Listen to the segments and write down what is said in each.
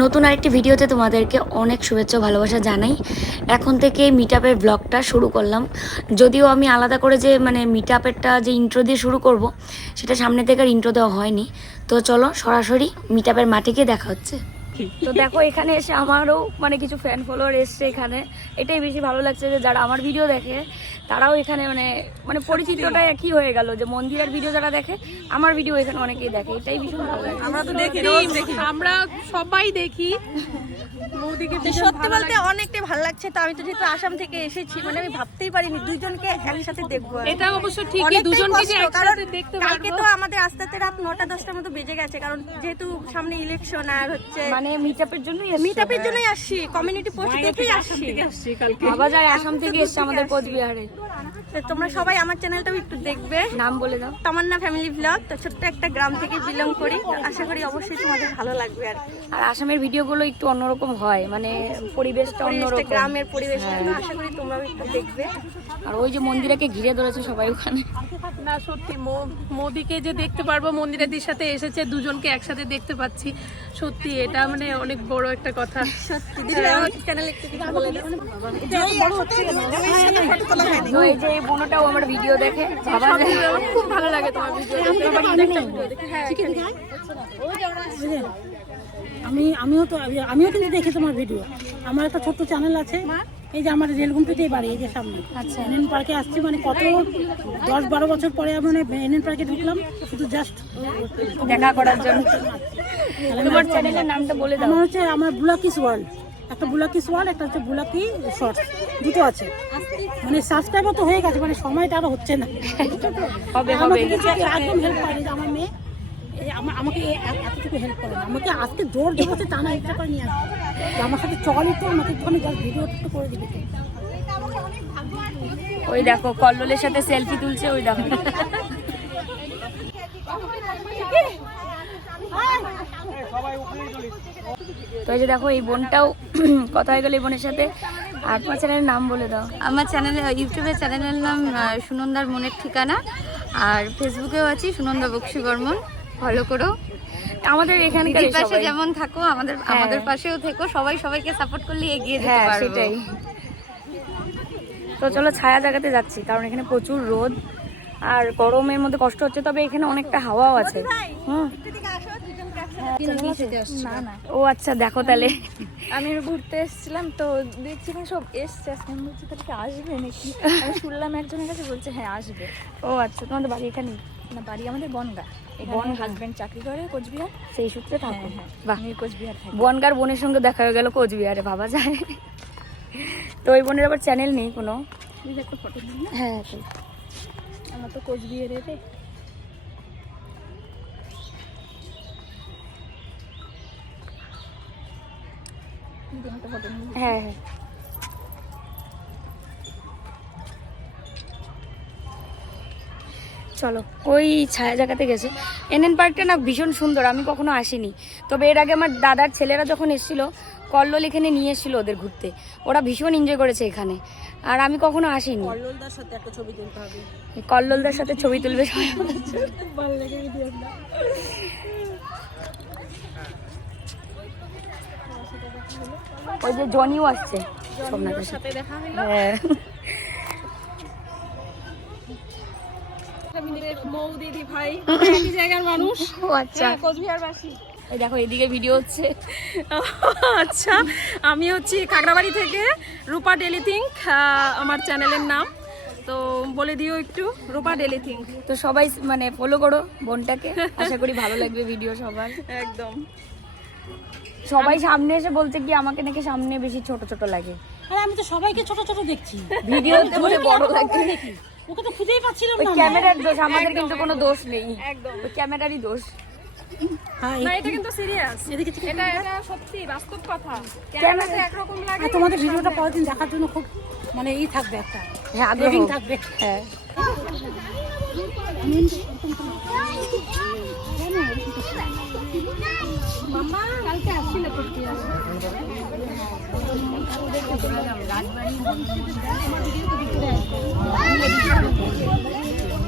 নতুন আরেকটি ভিডিওতে তোমাদেরকে অনেক শুভেচ্ছা ভালোবাসা জানাই। এখন থেকে মিট আপের ব্লগটা শুরু করলাম। যদিও আমি আলাদা করে যে মানে মিট আপেরটা যে ইন্ট্রো দিয়ে শুরু করব, সেটা সামনে থেকে আর ইন্ট্রো দেওয়া হয়নি। তো চলো সরাসরি মিট আপের মাঠে গিয়ে দেখা হচ্ছে। তো দেখো এখানে এসে আমারও মানে কিছু ফ্যান ফলোয়ার এসছে এখানে। এটাই বেশি ভালো লাগছে যে যারা আমার ভিডিও দেখে তারাও এখানে মানে মানে পরিচিতটা একই হয়ে গেল যে মন্দিরের ভিডিও যারা দেখে আমার ভিডিও এখানে অনেকেই দেখে। এটাই ভীষণ ভালো লাগে আমরা তো দেখি আমরা সবাই দেখি। সত্যি বলতে অনেকটাই ভালো লাগছে। তো আমি তো যেহেতু আসাম থেকে এসেছি মানে আমি ভাবতেই পারিনি দুইজনকে একসাথে দেখব। এটা অবশ্য ঠিকই দুজনকে যে একসাথে দেখতে কালকে তো আমাদের আস্তে আস্তে রাত নটা দশটার মতো বেজে গেছে কারণ যেহেতু সামনে ইলেকশন আর হচ্ছে মানে মিটআপের জন্যই মিটআপের জন্যই আসছি কমিউনিটি পোস্ট দেখেই আসছি। আসছি? কালকে ভাবা যায় আসাম থেকে এসেছে আমাদের কোচবিহারে। তো তোমরা সবাই আমার চ্যানেলটাও একটু দেখবে। নাম বলে দাও। তামান্না ফ্যামিলি ব্লগ তো ছোট্ট একটা গ্রাম থেকে বিলং করি। আশা করি অবশ্যই তোমাদের ভালো লাগবে আর আর আসামের ভিডিওগুলো একটু অন্যরকম হয় মানে পরিবেশটা অন্যরকম। গ্রামের পরিবেশটা আশা করি তোমরাও একটু দেখবে। আর ওই যে মন্দিরকে ঘিরে ধরেছে সবাই ওখানে। না সত্যি মো- মোদিকে যে দেখতে পারব মন্দিরাদির সাথে এসেছে দুজনকে একসাথে দেখতে পাচ্ছি। সত্যি এটা মানে অনেক বড় একটা কথা। সত্যি দিদি আমার চ্যানেলে একটু কিছু বলে দাও। এই যে বোনটাও আমার ভিডিও দেখে। আমার খুব ভালো লাগে তোমার ভিডিও আমি আমিও তো আমিও কিন্তু দেখি তোমার ভিডিও আমার একটা ছোট্ট চ্যানেল আছে। এই যে আমার রেলগুমটিতেই বাড়ি এই যে সামনে। আচ্ছা। এনএন পার্কে আসছি মানে কত দশ বারো বছর পরে আমি মানে এনএন পার্কে ঢুকলাম শুধু জাস্ট দেখা করার জন্য। তোমার চ্যানেলের নামটা বলে দাও। আমার হচ্ছে আমার বুলাকিস ওয়ার্ল্ড একটা বুলাকিস ওয়ার্ল্ড একটা হচ্ছে বুলাকি শর্টস দুটো আছে। মানে সাবস্ক্রাইবার তো হয়ে গেছে মানে সময়টা আরও হচ্ছে না। হবে হবে। আমাকে একদম হেল্প করে যে আমার মেয়ে। আমাকে এতটুকু হেল্প করে না। আমাকে আজকে জোর জবরদস্তি টানা ইচ্ছা করে নিয়ে আসবে। আমার সাথে চল একটু আমাকে একটুখানি ভিডিও একটু করে দিবি। ওই দেখো কল্লোলের সাথে সেলফি তুলছে ওই দেখো। তো এই যে দেখো এই বোনটাও কথা হয়ে গেল এই বোনের সাথে। আর তোমার চ্যানেলের নাম বলে দাও। আমার চ্যানেলে ইউটিউবের চ্যানেলের নাম সুনন্দার মনের ঠিকানা। আর ফেসবুকেও আছি সুনন্দা বক্সি বর্মন। ফলো করো। আমাদের এখানকার পাশে যেমন থাকো আমাদের আমাদের পাশেও থেকো। সবাই সবাইকে সাপোর্ট করলে এগিয়ে যেতে হ্যাঁ পারব। সেটাই। তো চলো ছায়া জায়গাতে যাচ্ছি কারণ এখানে প্রচুর রোদ। আর গরমের মধ্যে কষ্ট হচ্ছে তবে এখানে অনেকটা হাওয়াও আছে। হুম। ও আচ্ছা দেখো তাহলে। আমি ঘুরতে এসেছিলাম তো দেখছিলাম সব এসছে। এখন বলছি তাহলে কি আসবে নাকি? আমি শুনলাম একজনের কাছে বলছে হ্যাঁ আসবে। ও আচ্ছা তোমাদের বাড়ি এখানেই না বাড়ি আমাদের বনগা। এখানে হাজবেন্ড চাকরি করে কোচবিহার। সেই সূত্রে থাকো। হ্যাঁ হ্যাঁ বাহ কোচবিহার বনগার বোনের সঙ্গে দেখা হয়ে গেল কোচবিহারে ভাবা যায়। তো ওই বোনের আবার চ্যানেল নেই কোনো? হ্যাঁ আমার তো কোচবিহারে হ্যাঁ হ্যাঁ। চলো ওই ছায়া জায়গাতে গেছে এনএন পার্কটা না ভীষণ সুন্দর আমি কখনো আসিনি। তবে এর আগে আমার দাদার ছেলেরা যখন এসেছিল কল্লোল এখানে নিয়ে এসেছিল ওদের ঘুরতে। ওরা ভীষণ এনজয় করেছে এখানে। আর আমি কখনো আসিনি। কল্লোলদার সাথে একটা ছবি তুলতে হবে। কল্লোলদার সাথে ছবি তুলবে সবাই। ওই যে জনিও আসছে সোমনাথের সাথে দেখা হ্যাঁ। মৌ দিদি ভাই একই জায়গার মানুষ। ও আচ্ছা। কোচবিহারবাসী। এই দেখো এদিকে ভিডিও হচ্ছে। আচ্ছা আমি হচ্ছি কাকড়াবাড়ি থেকে রূপা ডেলি থিঙ্ক আমার চ্যানেলের নাম। তো বলে দিও একটু রূপা ডেলি থিঙ্ক। তো সবাই মানে ফলো করো বোনটাকে। আশা করি ভালো লাগবে ভিডিও সবার। একদম। সবাই সামনে এসে বলছে কি আমাকে নাকি সামনে বেশি ছোট ছোট লাগে। আরে আমি তো সবাইকে ছোট ছোট দেখছি। ভিডিও মনে বড় লাগে। ওকে তো খুঁজেই পাচ্ছিলাম না ক্যামেরার দোষ আমাদের কিন্তু কোনো দোষ নেই। একদম। ওই ক্যামেরারই দোষ। হ্যাঁ না এই- এটা কিন্তু সিরিয়াস এদিকে থেকে এটা এটা সত্যি বাস্তব কথা। ক্যামেরা- ক্যামেরাতে একরকম লাগে। আর তোমাদের ভিডিওটা পরের দিন দেখার জন্য খুব মানে ই থাকবে একটা। হ্যাঁ থাকবে। হ্যাঁ।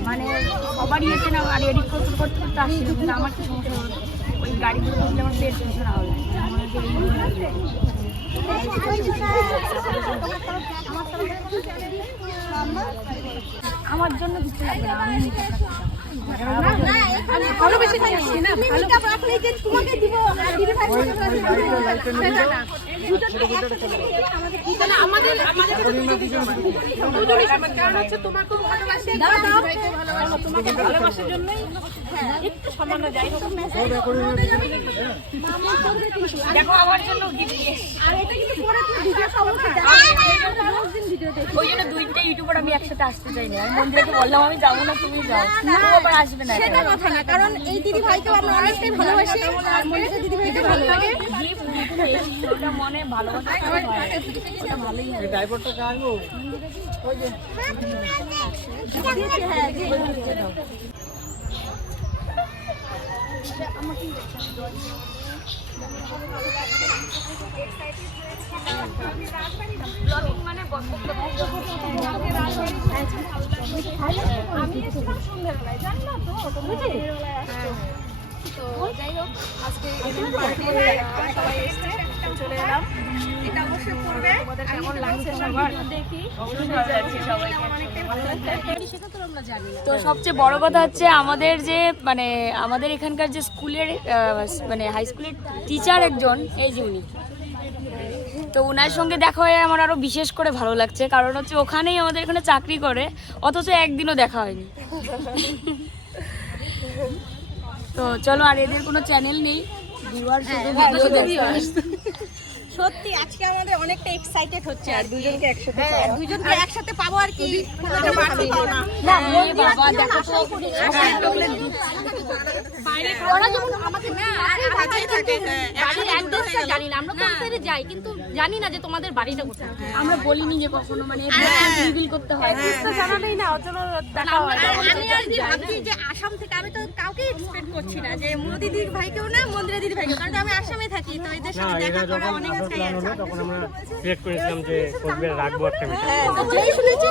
মানে সবারই এসে না আর এডিট করতে করতে করতে আসছিল কিন্তু আমার কি সমস্যা হলো ওই গাড়িগুলো বসলে আমার পেট সমস্যা না আমার আমার জন্য দিতে লাগবে না আমি। ভালো বেশি খাই না তুমি মিটা রাখলে যে তোমাকে দিব। দুইটা ইউটিউবার আমি একসাথে আসতে চাই না আমি মন্দিরকে বললাম আমি যাব না তুমি যাও আবার আসবে না কথা কারণ এই দিদি অনেকটাই ভালোবাসি দিদি ভাইকে ভালো লাগে ওটা মনে ভালোবাসা করে হয়। ওটা ভালোই হবে তো যাই হোক আজকে সবাই এসছে চলে এলাম। এটা অবশ্যই করবে তোমাদের কেমন লাগছে সবার? দেখি। তো সবচেয়ে বড় কথা হচ্ছে আমাদের যে মানে আমাদের এখানকার যে স্কুলের মানে হাই স্কুলের টিচার একজন এই যে উনি। তো ওনার সঙ্গে দেখা হয়ে আমার আরও বিশেষ করে ভালো লাগছে। কারণ হচ্ছে ওখানেই আমাদের এখানে চাকরি করে অথচ একদিনও দেখা হয়নি। তো চলো আর এদের কোনো চ্যানেল নেই। ভিউয়ার শুধু সত্যি আজকে আমাদের অনেকটা এক্সাইটেড হচ্ছে আর দুজনকে একসাথে হ্যাঁ দুজনকে একসাথে পাবো আর কি। কোনোটা বাড়তি পাওনা না। এ বাবা দেখো তো ওরা যখন আমাদের কাছেই থাকে বাড়ির অ্যাড্রেসটা জানি না আমরা কোন যাই কিন্তু জানি না যে তোমাদের বাড়িটা কোথায়। আমরা বলিনি যে কখনো মানে রিভিল করতে হয়। জানালেই না চলো আর আমি আর কি ভাবছি যে আসাম থেকে আমি তো কাউকে এক্সপেক্ট করছি না যে মোদি দিদির ভাইকেও না মন্দিরা দিদির ভাইকেও। কারণ আমি আসামে থাকি তো এদের সাথে দেখা করা অনেক ইচ্ছাই আছে তখন আমরা সিলেক্ট করেছিলাম যে কোচবিহার রাখব একটা মিটিং যেই শুনেছি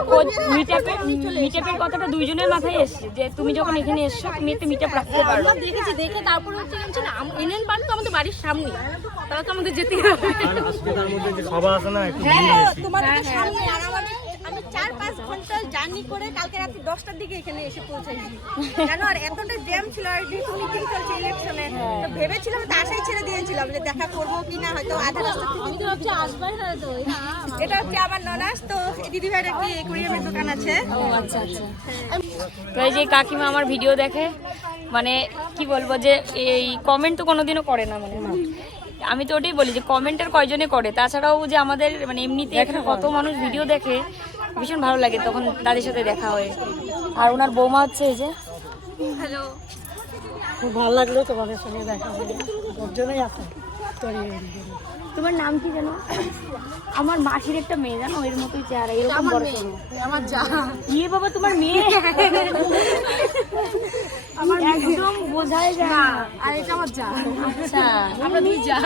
মিটআপের মিটআপের কথাটা দুইজনের মাথায় এসছে যে তুমি যখন এখানে এসছো তুমি একটা মিটআপ রাখতে পারো। দেখেছি দেখে তারপরে হচ্ছে জানছো না এনএন পার্ক তো আমাদের বাড়ির সামনে। তারা তো আমাদের যেতেই হবে। সভা আছে না একটু ভিড় হ্যাঁ বেশি। তোমাদের তো সামনে আর আমাদের আমি চার পাঁচ ঘণ্টা জার্নি করে কালকে রাত্রি দশটার দিকে এখানে এসে পৌঁছাইছি জানো আর এতটা জ্যাম ছিল আর মিটিং চলছে ইলেকশনে তো ভেবেছিলাম তো আশাই ছেড়ে দিয়েছিলাম যে দেখা করব কি না হয়তো আধা রাস্তা থেকে এটা হচ্ছে আমার ননাস তো দিদি ভাইয়ের একটি কোরিয়ানের দোকান আছে। আচ্ছা আচ্ছা। তো এই যে কাকিমা আমার ভিডিও দেখে মানে কি বলব যে এই কমেন্ট তো কোনোদিনও করে না মানে আমি তো ওটাই বলি যে কমেন্টের কয়জনে করে? তাছাড়াও যে আমাদের মানে এমনিতে এখানে কত মানুষ ভিডিও দেখে ভীষণ ভালো লাগে তখন তাদের সাথে দেখা হয়। আর ওনার বৌমা হচ্ছে এই যে। খুব ভালো লাগল তোমাদের সঙ্গে দেখা ওর জন্যই আসা video। তোমার নাম কি জানো আমার মাসির একটা মেয়ে জানো? এর মতোই চেহারা এরকম বড় আমার যা। ইয়ে বাবা তোমার মেয়ে? আমার একদম বোঝাই যায় না আর এটা আমার যা। আচ্ছা। আমরা দুই যা।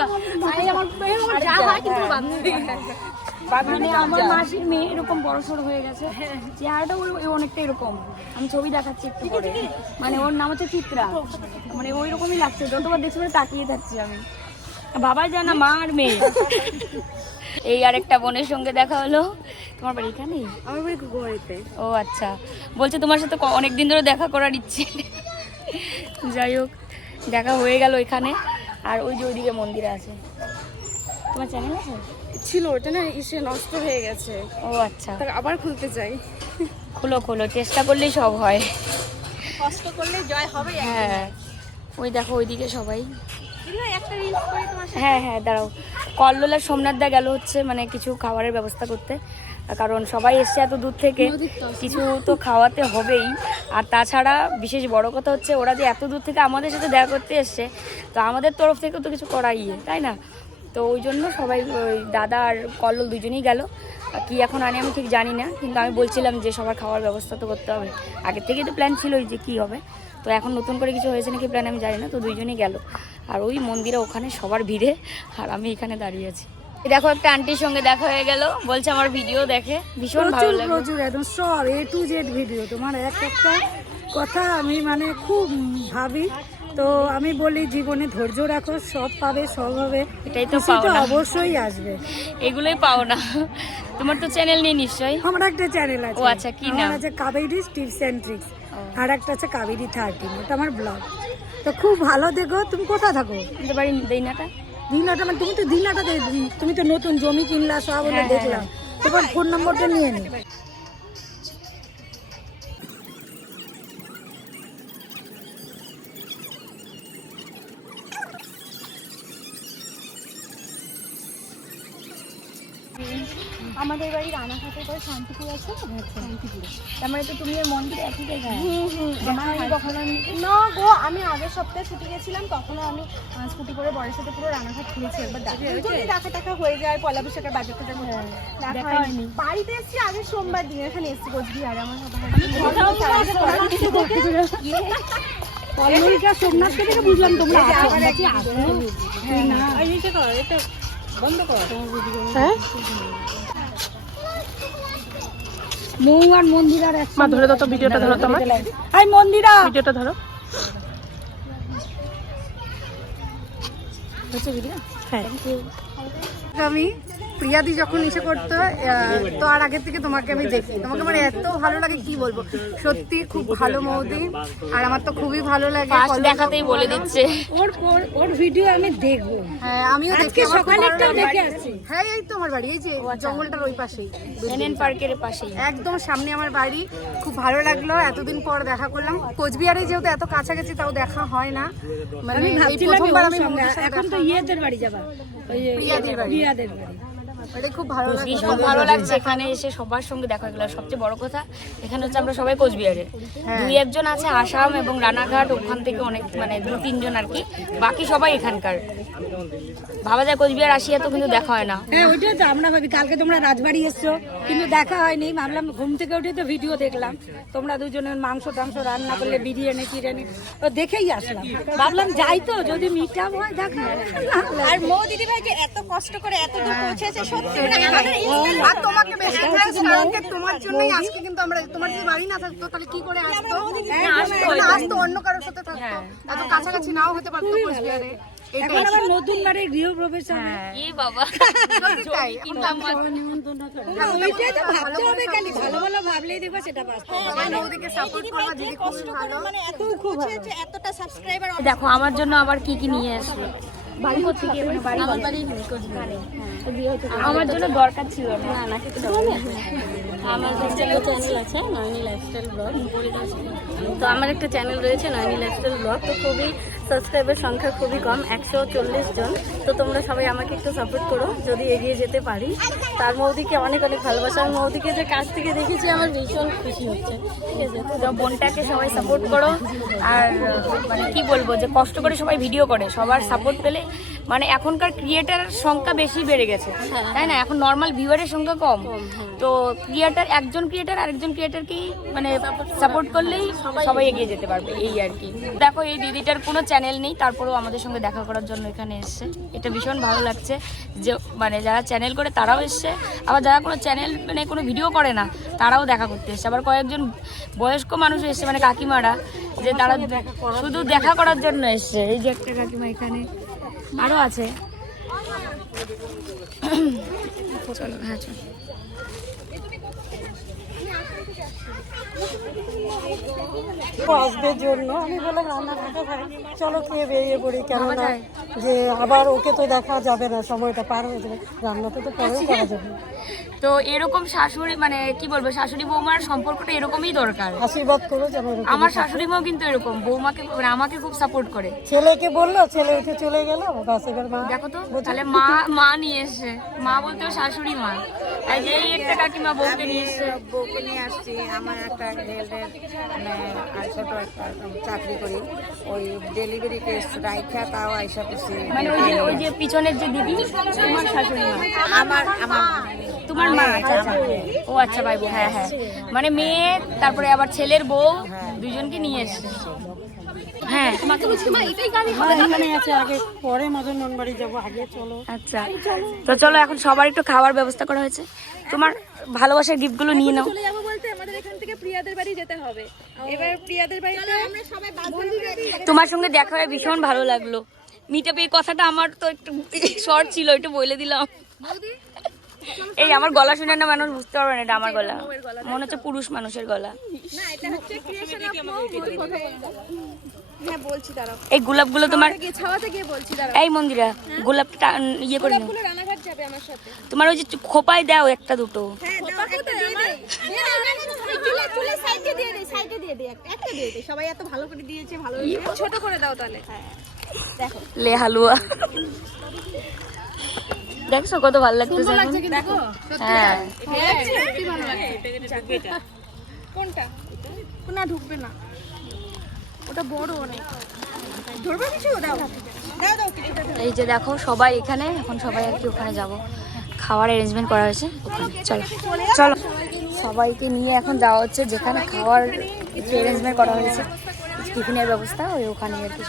আমার যা হয় কিন্তু বান্ধবী। মানে আমার মাসির মেয়ে এরকম বড় সড় হয়ে গেছে। চেহারাটা ওর অনেকটা এরকম। আমি ছবি দেখাচ্ছি একটু পরে। মানে ওর নাম হচ্ছে চিত্রা। মানে ওই রকমই লাগছে। যতবার দেখছি মানে তাকিয়ে থাকছি আমি। বাবাই জানা মা আর মেয়ে। এই আরেকটা বোনের সঙ্গে দেখা হলো। তোমার বাড়ি এখানেই আমার বাড়ি গোয়ারিতে ও আচ্ছা। বলছে তোমার সাথে অনেক দিন ধরে দেখা করার ইচ্ছে। যাই হোক দেখা হয়ে গেল এখানে। আর ওই যে ওইদিকে মন্দির আছে। তোমার চ্যানেল আছে? ছিল ওটা না ইসে নষ্ট হয়ে গেছে। ও আচ্ছা। তার আবার খুলতে চাই। খোলো খোলো চেষ্টা করলেই সব হয়। কষ্ট করলে জয় হবে হ্যাঁ। ওই দেখো ওইদিকে সবাই। হ্যাঁ হ্যাঁ দাঁড়াও। কল্লোলার সোমনাথদা গেল হচ্ছে মানে কিছু খাবারের ব্যবস্থা করতে। কারণ সবাই এসছে এত দূর থেকে। কিছু তো খাওয়াতে হবেই। আর তাছাড়া বিশেষ বড় কথা হচ্ছে ওরা যে এত দূর থেকে আমাদের সাথে দেখা করতে এসছে তো আমাদের তরফ থেকেও তো কিছু করাই তাই না? তো ওই জন্য সবাই ওই দাদা আর কল্লোল দুজনেই গেল। আর কি এখন আনে আমি ঠিক জানি না কিন্তু আমি বলছিলাম যে সবার খাওয়ার ব্যবস্থা তো করতে হবে। আগের থেকেই তো প্ল্যান ছিলই যে কি হবে। তো এখন নতুন করে কিছু হয়েছে নাকি প্ল্যান আমি জানি না তো দুইজনেই গেল। আর ওই মন্দিরে ওখানে সবার ভিড়ে আর আমি এখানে দাঁড়িয়ে আছি। দেখো একটা আন্টির সঙ্গে দেখা হয়ে গেল বলছে আমার ভিডিও দেখে। ভীষণ ভালো লাগে প্রচুর একদম সব এ টু জেড ভিডিও তোমার এক একটা কথা আমি মানে খুব ভাবি। তো আমি বলি জীবনে ধৈর্য রাখো সব পাবে সব হবে। এটাই তো তো অবশ্যই আসবে। এগুলোই পাও না তোমার তো চ্যানেল নেই নিশ্চয়ই? আমার একটা চ্যানেল আছে। ও আচ্ছা, কি নাম? আছে কাবেরি টিপস অ্যান্ড ট্রিক্স আর একটা আছে কাবেরি থার্টিন ওটা আমার ব্লগ তো খুব ভালো দেখো। তুমি কোথায় থাকো? আমাদের বাড়ি দেইনাটা দিনাটা মানে তুমি তো দিনাটা তুমি তো নতুন জমি কিনলা সব হলো হ্যাঁ, দেখলাম। তোমার ফোন নম্বরটা নিয়ে নি। শান্তিপুর আছে? তার মানে তো তুমি আর মন্দির একই জায়গায়? আমার কখনো না গো আমি আগের সপ্তাহে ছুটি গেছিলাম তখন আমি স্কুটি করে বরের সাথে পুরো রানাঘাট ঘুরেছি একবার। দেখা যদি দেখা টাকা হয়ে যায় পয়লা বৈশাখের বাজার টাজার দেখা হয়নি। বাড়িতে এসেছি আগের সোমবার দিন। এখানে এসেছি কোচবিহারে আমার সাথে কলমরিকা সোমনাথকে বুঝলাম তোমরা আছো। আমরা কি হ্যাঁ? মৌ আর মন্দির আর মা ধরে দাও তো ভিডিওটা ধরো তোমার। এই মন্দিরা! ভিডিওটা ধরো। আমি প্রিয়াদি যখন এসে করতো তো আর আগের থেকে তোমাকে আমি দেখি। তোমাকে আমার এত ভালো লাগে কি বলব? সত্যি খুব ভালো মৌদি আর আমার তো খুবই ভালো লাগে। দেখাতেই বলে দিচ্ছে। ওর ওর ওর ভিডিও আমি দেখব। হ্যাঁ আমিও দেখি আজকে সকালে একটা দেখে আসছি। হ্যাঁ এই তো আমার বাড়ি এই যে জঙ্গলটার ওই পাশেই। এনএন পার্কের পাশেই। একদম সামনে আমার বাড়ি খুব ভালো লাগল এতদিন পর দেখা করলাম। কোচবিহারে যেহেতু এত কাছাকাছি তাও দেখা হয় না। মানে আমি এই ভাবছিলাম প্রথমবার আমি এখন তো ইয়েদের বাড়ি যাবা। ওই প্রিয়াদের বাড়ি। প্রিয়াদের বাড়ি। খুব ভালো ভীষণ ভালো লাগছে এখানে। এসে সবার সঙ্গে দেখা গেল। সবচেয়ে বড় কথা এখানে হচ্ছে আমরা সবাই কোচবিহারের দুই একজন আছে আসাম এবং রানাঘাট ওখান থেকে অনেক মানে দু তিনজন আর কি। বাকি সবাই এখানকার। ভাবা যায় কোচবিহার আসিয়া তো কিন্তু দেখা হয় না। হ্যাঁ ওইটাই তো আমরা ভাবি। কালকে তোমরা রাজবাড়ি এসছো কিন্তু দেখা হয়নি। ভাবলাম ঘুম থেকে উঠে তো ভিডিও দেখলাম। তোমরা দুজনের মাংস টাংস রান্না করলে বিরিয়ানি টিরিয়ানি তো দেখেই আসলাম। ভাবলাম যাই তো যদি মিটাপ হয় দেখা। আর মৌ দিদি ভাই যে এত কষ্ট করে এত দূর পৌঁছেছে আর তোমাকে বেশি থ্যাঙ্কস তোমার জন্যই আজকে কিন্তু আমরা তোমার যদি বাড়ি না থাকতো তাহলে কি করে আসতো? মানে আসতো অন্য কারোর সাথে থাকতো। এত কাছাকাছি নাও হতে পারতো কোচবিহারে। এখন আবার নতুন বাড়ি গৃহ প্রবেশন এ বাবা। তাই। কিনলাম ওইটাই তো ভাবতে হবে খালি। ভালো ভালো ভাবলেই দেখবা সেটা বাস্তব সাপোর্ট করবা দিদি খুবই ভালো। মানে এত পৌঁছেছে এতটা সাবস্ক্রাইবার দেখো আমার জন্য আবার কি কি নিয়ে আসলো বাড়ি হচ্ছে কি? মানে বাড়ি আমার বাড়ি আমার জন্য দরকার ছিল না। না আমার একটা চ্যানেল আছে নয়নি লাইফস্টাইল ব্লগ। তো আমার একটা চ্যানেল রয়েছে নয়নি লাইফস্টাইল ব্লগ। তো খুবই সাবস্ক্রাইবার সংখ্যা খুবই কম একশো চল্লিশ জন। তো তোমরা সবাই আমাকে একটু সাপোর্ট করো যদি এগিয়ে যেতে পারি। তার মৌদিকে অনেক অনেক ভালোবাসা। আর মৌদিকে যে কাছ থেকে দেখেছি আমার ভীষণ খুশি হচ্ছে। ঠিক আছে? তো বোনটাকে সবাই সাপোর্ট করো। আর মানে কি বলব যে কষ্ট করে সবাই ভিডিও করে। সবার সাপোর্ট পেলে মানে এখনকার ক্রিয়েটার সংখ্যা বেশি বেড়ে গেছে। তাই না? এখন নর্মাল ভিউয়ারের সংখ্যা কম। তো ক্রিয়েটার একজন ক্রিয়েটার আরেকজন ক্রিয়েটারকেই মানে সাপোর্ট করলেই সবাই এগিয়ে যেতে পারবে। এই আর কি। দেখো এই দিদিটার কোনো চ্যানেল নেই তারপরেও আমাদের সঙ্গে দেখা করার জন্য এখানে এসছে। এটা ভীষণ ভালো লাগছে যে মানে যারা চ্যানেল করে তারাও এসছে। আবার যারা কোনো চ্যানেল মানে কোনো ভিডিও করে না তারাও দেখা করতে এসছে। আবার কয়েকজন বয়স্ক মানুষ এসছে মানে কাকিমারা যে তারা শুধু দেখা করার জন্য এসছে। এই যে একটা কাকিমা এখানে আরও আছে। চলো হ্যাঁ চলো। আসবে জন্য আমি বললাম রান্না চলো খেয়ে বেরিয়ে পড়ি কেননা যে আবার ওকে তো দেখা যাবে না সময়টা পার হয়ে যাবে। রান্নাটা তো পরেও করা যাবে। তো এরকম শাশুড়ি মানে কি বলব শাশুড়ি বৌমার সম্পর্কটা এরকমই দরকার। আশীর্বাদ করো যেন আমার শাশুড়ি মাও কিন্তু এরকম বৌমাকে মানে আমাকে খুব সাপোর্ট করে। ছেলেকে বলল ছেলে উঠে চলে গেল বাস এবার মা দেখো তো তাহলে মা মা নিয়ে এসে মা বলতে শাশুড়ি মা। এই একটা কাকিমা বউকে নিয়ে বউকে নিয়ে আসছি আমার একটা হেলথের মানে আর ছোট একটা চাকরি করি। ওই ডেলিভারি কেস রাইখা তাও আইসা করছি মানে ওই যে ওই যে পিছনের যে দিদি তোমার শাশুড়ি আমার আমার তোমার মা আচ্ছা ও আচ্ছা ভাই হ্যাঁ হ্যাঁ। মানে মেয়ে তারপরে আবার ছেলের বউ দুজনকে নিয়ে এসছে। হ্যাঁ। আমাদের এখানে আছে আগে পরে মদন বাড়ি যাব আগে চলো। আচ্ছা। তো চলো এখন সবার একটু খাওয়ার ব্যবস্থা করা হয়েছে। তোমার ভালোবাসার গিফটগুলো নিয়ে নাও। চলে যাব বলতে আমাদের এখান থেকে প্রিয়াদের বাড়ি যেতে হবে। এবার প্রিয়াদের বাড়িতে আমরা সবাই বান্ধবীরা তোমার সঙ্গে দেখা হয়ে ভীষণ ভালো লাগল। মিটাপে এই কথাটা আমার তো একটু শর্ট ছিল একটু বলে দিলাম। এই আমার গলা শুনে না মানুষ বুঝতে পারবে না এটা আমার গলা। মনে হচ্ছে পুরুষ মানুষের গলা। না এটা হচ্ছে ক্রিয়েশন অফ হ্যাঁ এই তোমার গিয়ে বলছি দাঁড়াও। এই মন্দিরা গোলাপটা ইয়ে করে নাও। পুরো রানাঘাট যাবে আমার সাথে। তোমার ওই যে খোপায় দাও একটা দুটো। হ্যাঁ দাও একটা দিয়ে দে। চুলে চুলে সাইডে দিয়ে দে সাইডে দিয়ে দে একটা একটা দিয়ে দে। সবাই এত ভালো করে দিয়েছে ভালো ছোট করে দাও তাহলে। লে হালুয়া। দেখছ কত ভালো লাগতেছে হ্যাঁ। কোনটা? না ঢুকবে না। ওটা বড় অনেক। ধরবে কিছু? দাও। দাও দাও কিছু এই যে দেখো সবাই এখানে এখন সবাই আর কি ওখানে যাব। খাওয়ার অ্যারেঞ্জমেন্ট করা হয়েছে। চলো। চলো। সবাইকে নিয়ে এখন যাওয়া হচ্ছে যেখানে খাওয়ার অ্যারেঞ্জমেন্ট করা হয়েছে টিফিনের ব্যবস্থা ওই ওখানে আর কি।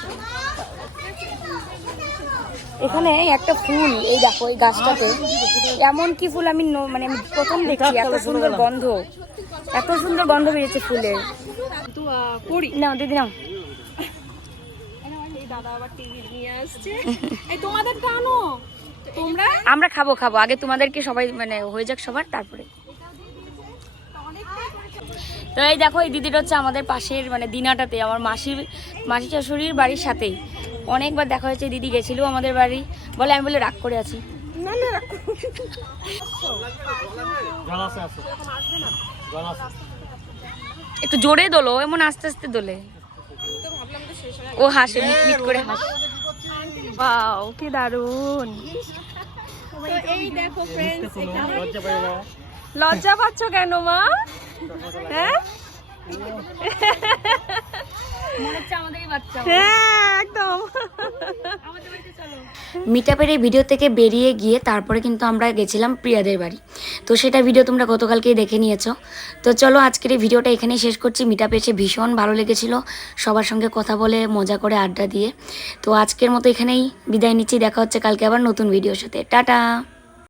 এখানে একটা ফুল এই দেখো এই গাছটাতে। এমন কি ফুল আমি ন- মানে আমি প্রথম দেখছি এত সুন্দর গন্ধ। এত সুন্দর গন্ধ বেরিয়েছে ফুলের নাও দিদি নাও আমরা খাব খাব। আগে তোমাদেরকে সবাই মানে হয়ে যাক সবার তারপরে। তো এই দেখো এই দিদিটা হচ্ছে আমাদের পাশের মানে দিনাটাতে আমার মাসির মাসি শাশুড়ির বাড়ির সাথেই। অনেকবার দেখা হয়েছে দিদি গেছিল আমাদের বাড়ি। বলে আমি বলে রাগ করে আছি। একটু জোরে দোলো এমন আস্তে আস্তে দোলে। ও হাসে মিট করে হাসে। কি দারুণ। এই দেখো ফ্রেন্ডস লজ্জা পাচ্ছ কেন মা? হ্যাঁ? মিটাপের এই ভিডিও থেকে বেরিয়ে গিয়ে তারপরে কিন্তু আমরা গেছিলাম প্রিয়াদের বাড়ি। তো সেটা ভিডিও তোমরা গতকালকেই দেখে নিয়েছো। তো চলো আজকের এই ভিডিওটা এখানেই শেষ করছি। মিটাপে এসে ভীষণ ভালো লেগেছিল সবার সঙ্গে কথা বলে মজা করে আড্ডা দিয়ে। তো আজকের মতো এখানেই বিদায় নিচ্ছি। দেখা হচ্ছে কালকে আবার নতুন ভিডিওর সাথে। টাটা।